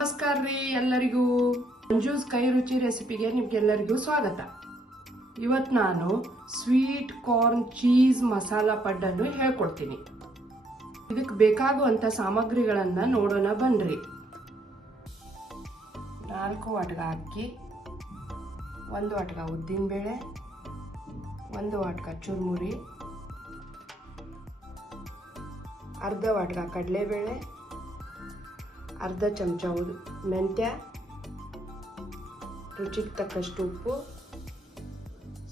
ನಮಸ್ಕಾರ ರೀ ಎಲ್ಲರಿಗೂ. ಮಂಜೂಸ್ ಕೈ ರುಚಿ ರೆಸಿಪಿಗೆ ನಿಮ್ಗೆಲ್ಲರಿಗೂ ಸ್ವಾಗತ. ಇವತ್ತು ನಾನು ಸ್ವೀಟ್ ಕಾರ್ನ್ ಚೀಸ್ ಮಸಾಲಾ ಪಡ್ಡನ್ನು ಹೇಳ್ಕೊಡ್ತೀನಿ. ಇದಕ್ಕೆ ಬೇಕಾಗುವಂತ ಸಾಮಗ್ರಿಗಳನ್ನ ನೋಡೋಣ ಬನ್ರಿ. 4 ವಾಟಕ ಅಕ್ಕಿ, 1 ವಾಟಕ ಉದ್ದಿನ ಬೇಳೆ, 1 ವಾಟಕ ಚುರುಮುರಿ, ಅರ್ಧ ವಾಟಕ ಕಡಲೆಬೇಳೆ, ಅರ್ಧ ಚಮಚ ಮೆಂತ್ಯ, ರುಚಿಗೆ ತಕ್ಕಷ್ಟು ಉಪ್ಪು,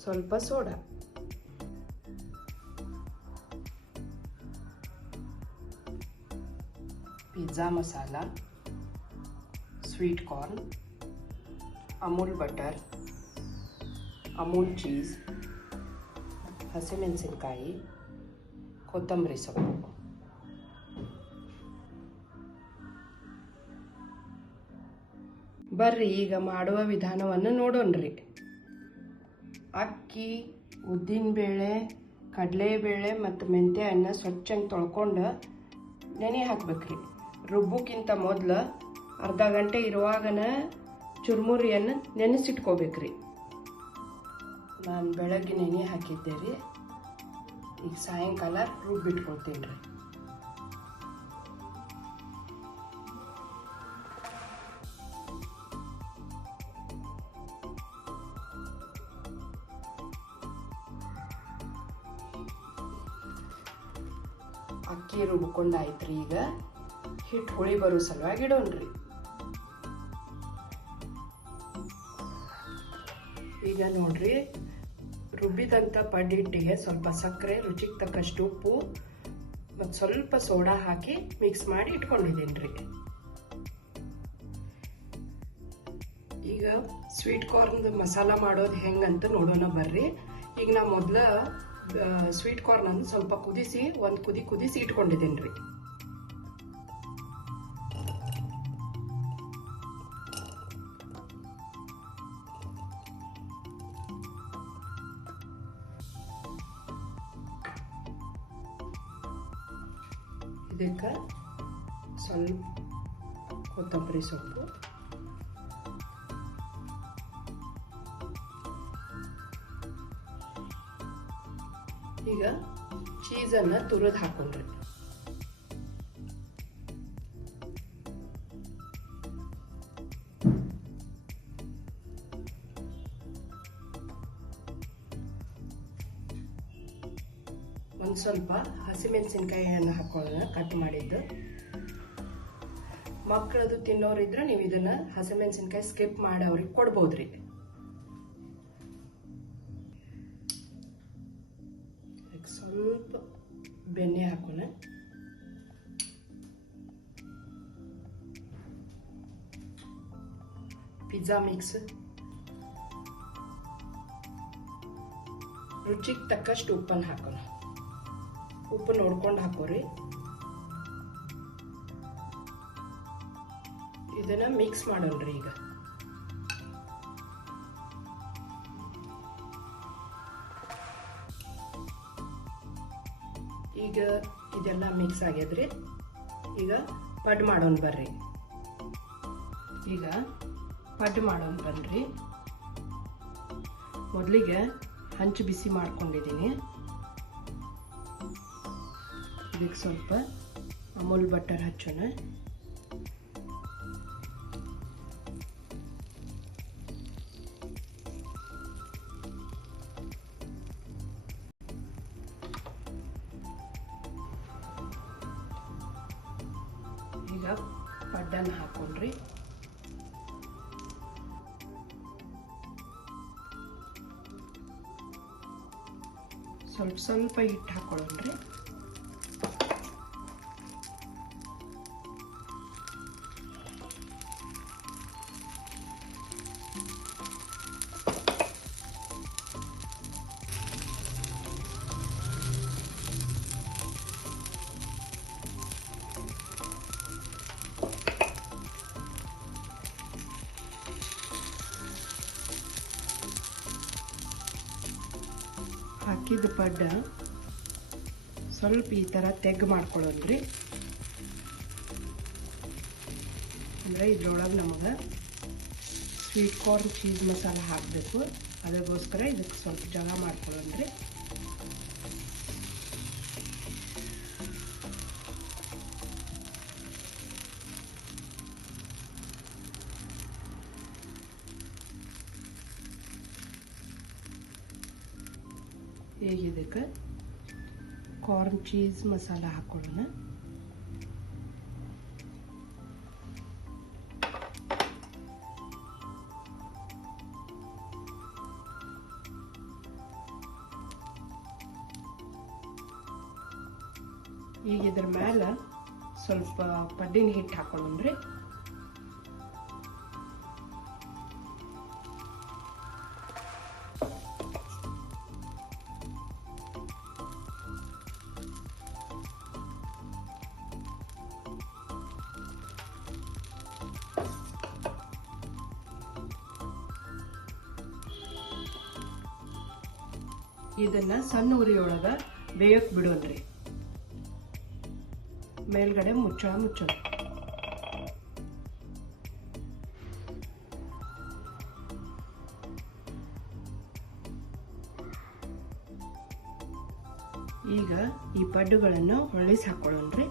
ಸ್ವಲ್ಪ soda. Pizza masala, sweet corn, Amul butter, Amul cheese, ಹಸಿಮೆಣಸಿನಕಾಯಿ, ಕೊತ್ತಂಬರಿ ಸೊಪ್ಪು. ಬರ್ರಿ ಈಗ ಮಾಡುವ ವಿಧಾನವನ್ನು ನೋಡೋಣ್ರಿ. ಅಕ್ಕಿ, ಉದ್ದಿನಬೇಳೆ, ಕಡಲೆಬೇಳೆ ಮತ್ತು ಮೆಂತ್ಯವನ್ನು ಸ್ವಚ್ಛಂಗೆ ತೊಳ್ಕೊಂಡು ನೆನೆ ಹಾಕ್ಬೇಕ್ರಿ. ರುಬ್ಬಕ್ಕಿಂತ ಮೊದಲು ಅರ್ಧ ಗಂಟೆ ಇರುವಾಗನ ಚುರುಮುರಿಯನ್ನು ನೆನೆಸಿಟ್ಕೋಬೇಕ್ರಿ. ನಾನು ಬೆಳಗ್ಗೆ ನೆನೆ ಹಾಕಿದ್ದೆ ರೀ. ಈಗ ಸಾಯಂಕಾಲ ರುಬ್ಬಿಟ್ಕೊಳ್ತೀನಿ ರೀ. ಅಕ್ಕಿ ರುಬ್ಕೊಂಡಾಯ್ತ್ರಿ. ಈಗ ಹಿಟ್ಟು ಹುಳಿ ಬರೋ ಸಲುವಾಗಿ ಇಡೋಣ್ರಿ. ಈಗ ನೋಡ್ರಿ, ರುಬ್ಬಿದಂಥ ಪಡ್ಡಿಟ್ಟಿಗೆ ಸ್ವಲ್ಪ ಸಕ್ಕರೆ, ರುಚಿಗೆ ತಕ್ಕಷ್ಟು ಉಪ್ಪು ಮತ್ತು ಸ್ವಲ್ಪ ಸೋಡಾ ಹಾಕಿ ಮಿಕ್ಸ್ ಮಾಡಿ ಇಟ್ಕೊಂಡಿದ್ದೀನಿ ರೀ. ಈಗ ಸ್ವೀಟ್ ಕಾರ್ನ್ ಮಸಾಲ ಮಾಡೋದು ಹೆಂಗಂತ ನೋಡೋಣ ಬರ್ರಿ. ಈಗ ನಾ ಮೊದಲ ಸ್ವೀಟ್ ಕಾರ್ನ್ ಅನ್ನು ಸ್ವಲ್ಪ ಕುದಿಸಿ ಒಂದು ಕುದಿಸಿ ಇಟ್ಕೊಂಡಿದ್ದೀನಿ ರೀ. ಇದಕ್ಕೆ ಸ್ವಲ್ಪ ಕೊತ್ತಂಬರಿ ಸೊಪ್ಪು, ಈಗ ಚೀಸನ್ನು ತುರಿದು ಹಾಕೊಂಡ್ರಿ. ಒಂದು ಸ್ವಲ್ಪ ಹಸಿಮೆಣಸಿನಕಾಯಿಯನ್ನು ಹಾಕೊಳ್ಳೋಣ, ಕಟ್ ಮಾಡಿದ್ದು. ಮಕ್ಕಳದು ತಿನ್ನೋರಿದ್ರೆ ನೀವು ಇದನ್ನ ಹಸಿಮೆಣಸಿನಕಾಯಿ ಸ್ಕಿಪ್ ಮಾಡಿ ಅವ್ರಿಗೆ ಕೊಡ್ಬೋದ್ರಿ. ಸ್ವಲ್ಪ ಬೆಣ್ಣೆ ಹಾಕೋಣ. ಪಿಜ್ಜಾ ಮಿಕ್ಸ್, ರುಚಿಗೆ ತಕ್ಕಷ್ಟು ಉಪ್ಪನ್ನು ಹಾಕೋಣ. ಉಪ್ಪು ನೋಡ್ಕೊಂಡು ಹಾಕೋರಿ. ಇದನ್ನ ಮಿಕ್ಸ್ ಮಾಡೋಣ್ರಿ. ಈಗ ಇದೆಲ್ಲ ಮಿಕ್ಸ್ ಆಗ್ಯದ್ರಿ. ಈಗ ಪಡ್ ಮಾಡೋಣ ಬರ್ರಿ. ಈಗ ಪಡ್ ಮಾಡೋಣ ಬನ್ರಿ. ಮೊದಲಿಗೆ ಹಂಚು ಬಿಸಿ ಮಾಡ್ಕೊಂಡಿದ್ದೀನಿ. ಇದಕ್ಕೆ ಸ್ವಲ್ಪ ಅಮೂಲ್ ಬಟರ್ ಹಚ್ಚೋಣ. ಈಗ ಪಡ್ಡನ್ನು ಹಾಕೊಂಡ್ರಿ. ಸ್ವಲ್ಪ ಹಿಟ್ಟು ಹಾಕೊಳ್ಳೋಣ್ರಿ. ಹಾಕಿದ ಪಡ್ಡ ಸ್ವಲ್ಪ ಈ ಥರ ತೆಗ್ ಮಾಡ್ಕೊಳ್ಳೋದ್ರಿ. ಅಂದರೆ ಇದ್ರೊಳಗೆ ನಮಗೆ ಸ್ವೀಟ್ ಕಾರ್ನ್ ಚೀಸ್ ಮಸಾಲ ಹಾಕಬೇಕು. ಅದಕ್ಕೋಸ್ಕರ ಇದಕ್ಕೆ ಸ್ವಲ್ಪ ಜಾಗ ಮಾಡ್ಕೊಳ್ಳೋಣ್ರಿ. ಈಗ ಇದಕ್ಕೆ ಕಾರ್ನ್ ಚೀಸ್ ಮಸಾಲ ಹಾಕೊಳ್ಳೋಣ. ಈಗ ಇದ್ರ ಮೇಲೆ ಸ್ವಲ್ಪ ಪಡ್ಡಿನ ಹಿಟ್ಟು ಹಾಕೊಳ್ಳೋಣ್ರಿ. ಇದನ್ನ ಸಣ್ಣ ಉರಿಯೊಳಗೆ ಬೇಯಕ್ಕೆ ಬಿಡೋಣ್ರಿ. ಮೇಲ್ಗಡೆ ಮುಚ್ಚೋಣ. ಈಗ ಈ ಪಡ್ಡುಗಳನ್ನು ಹೊಳಿಸಿ ಹಾಕೊಳ್ಳೋಣ್ರಿ.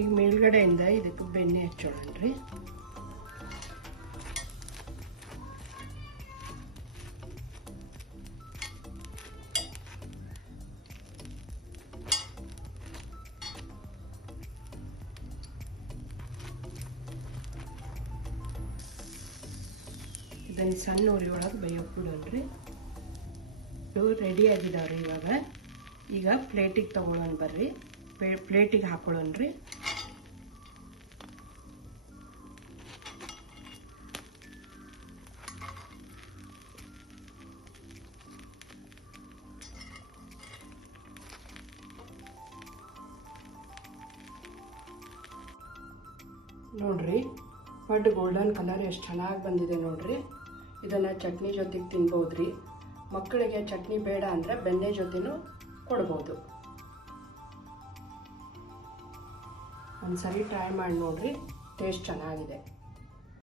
ಈಗ ಮೇಲ್ಗಡೆಯಿಂದ ಇದಕ್ಕೆ ಬೆಣ್ಣೆ ಹಚ್ಚೋಣನ್ರಿ. ಇದನ್ನು ಸಣ್ಣ ಉರಿ ಒಳಗೆ ಬೇಯಕ್ಕೆ ಬಿಡೋಣ್ರಿ. ಇವು ರೆಡಿ ಆಗಿದಾವ್ರಿ. ಈಗ ಪ್ಲೇಟಿಗೆ ತಗೊಳ್ಳೋಣ ಬರ್ರಿ. ಪ್ಲೇಟಿಗೆ ಹಾಕೊಳ್ಳೋಣ್ರಿ. ನೋಡ್ರಿ, ಪಡ್ಡು ಗೋಲ್ಡನ್ ಕಲರ್ ಎಷ್ಟು ಚೆನ್ನಾಗಿ ಬಂದಿದೆ ನೋಡ್ರಿ. ಇದನ್ನು ಚಟ್ನಿ ಜೊತೆಗೆ ತಿನ್ಬೋದ್ರಿ. ಮಕ್ಕಳಿಗೆ ಚಟ್ನಿ ಬೇಡ ಅಂದರೆ ಬೆಣ್ಣೆ ಜೊತೆನೂ ಕೊಡ್ಬೋದು. ಒಂದ್ಸರಿ ಟ್ರೈ ಮಾಡಿ ನೋಡ್ರಿ, ಟೇಸ್ಟ್ ಚೆನ್ನಾಗಿದೆ.